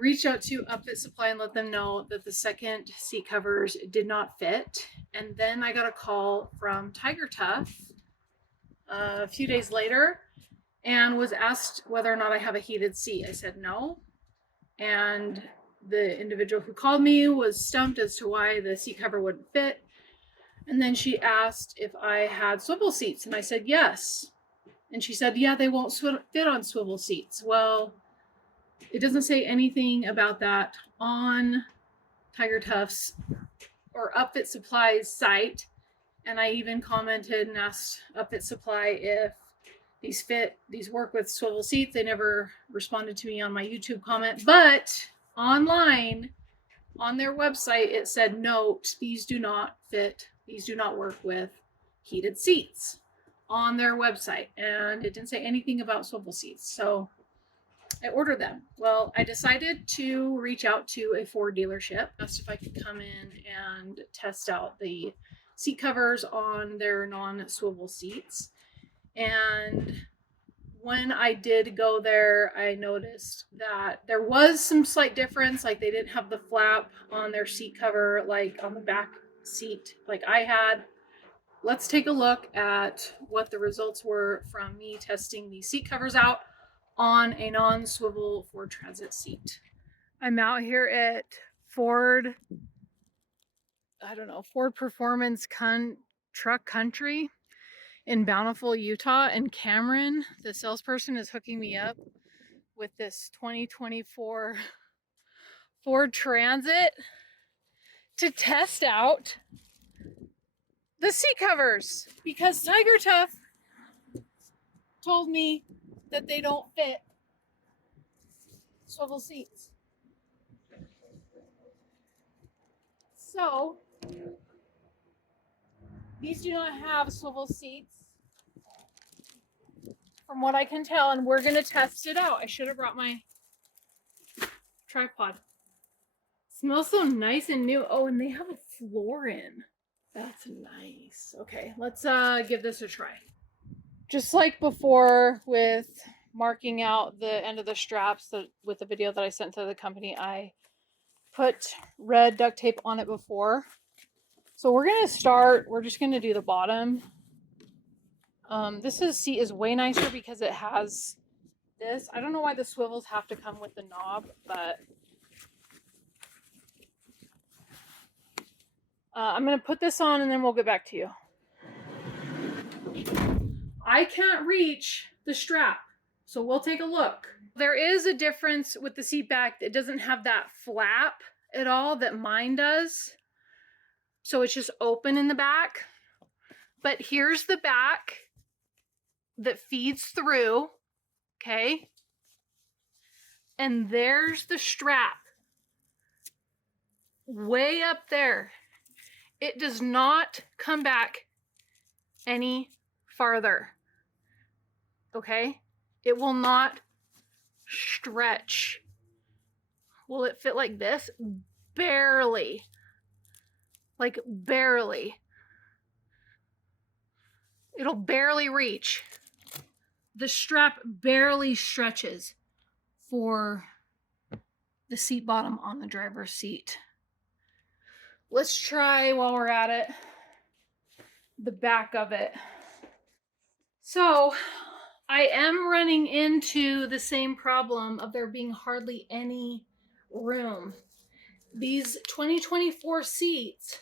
reached out to Upfit Supply and let them know that the second seat covers did not fit. And then I got a call from TigerTough's a few days later and was asked whether or not I have a heated seat. I said no. And the individual who called me was stumped as to why the seat cover wouldn't fit. And then she asked if I had swivel seats, and I said yes. And she said, yeah, they won't fit on swivel seats. Well, it doesn't say anything about that on TigerTough's or Upfit Supply's site. And I even commented and asked Upfit Supply if these work with swivel seats. They never responded to me on my YouTube comment, but online on their website, it said, note, these do not fit. These do not work with heated seats on their website. And it didn't say anything about swivel seats. So I ordered them. Well, I decided to reach out to a Ford dealership, asked if I could come in and test out the seat covers on their non-swivel seats. And when I did go there, I noticed that there was some slight difference. Like they didn't have the flap on their seat cover, like on the back seat, like I had. Let's take a look at what the results were from me testing these seat covers out on a non-swivel Ford Transit seat. I'm out here at Ford Performance Truck Country in Bountiful, Utah, and Cameron, the salesperson, is hooking me up with this 2024 Ford Transit to test out the seat covers because TigerTough told me that they don't fit swivel seats. So these do not have swivel seats from what I can tell, and we're gonna test it out. I should have brought my tripod. It smells so nice and new. Oh, and they have a floor in. That's nice. Okay, let's give this a try. Just like before with marking out the end of the straps with the video that I sent to the company, I put red duct tape on it before. So we're just gonna do the bottom. This seat is way nicer because it has this. I don't know why the swivels have to come with the knob, but I'm gonna put this on and then we'll get back to you. I can't reach the strap, so we'll take a look. There is a difference with the seat back. It doesn't have that flap at all that mine does. So it's just open in the back. But here's the back that feeds through, okay? And there's the strap way up there. It does not come back any farther, okay? It will not stretch. Will it fit like this? Barely. Like barely. It'll barely reach. The strap barely stretches for the seat bottom on the driver's seat. Let's try, while we're at it, the back of it. So I am running into the same problem of there being hardly any room. These 2024 seats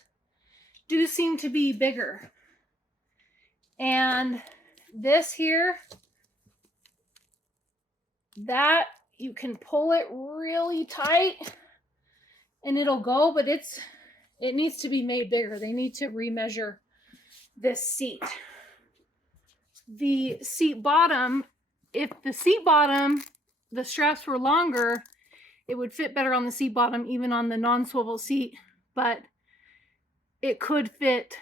do seem to be bigger. And this here, that you can pull it really tight and it'll go, but it needs to be made bigger. They need to remeasure this seat. The seat bottom, if the seat bottom, the straps were longer, it would fit better on the seat bottom, even on the non-swivel seat, but it could fit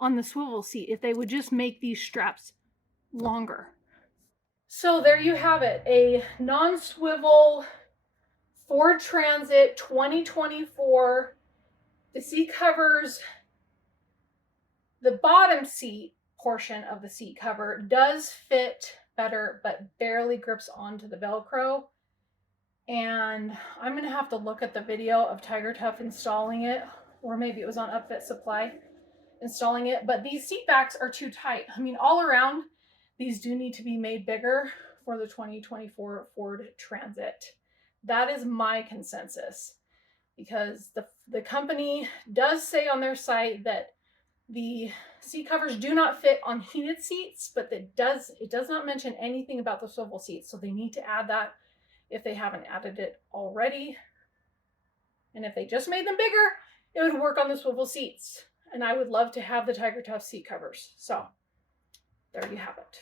on the swivel seat if they would just make these straps longer. So there you have it, a non-swivel Ford Transit 2024. The seat covers, the bottom seat portion of the seat cover does fit better, but barely grips onto the Velcro. And I'm going to have to look at the video of TigerTough installing it, or maybe it was on Upfit Supply installing it. But these seat backs are too tight. I mean, all around, these do need to be made bigger for the 2024 Ford Transit. That is my consensus, because the company does say on their site that the seat covers do not fit on heated seats, but it does not mention anything about the swivel seats. So they need to add that if they haven't added it already. And if they just made them bigger, it would work on the swivel seats. And I would love to have the TigerTough's seat covers. So there you have it.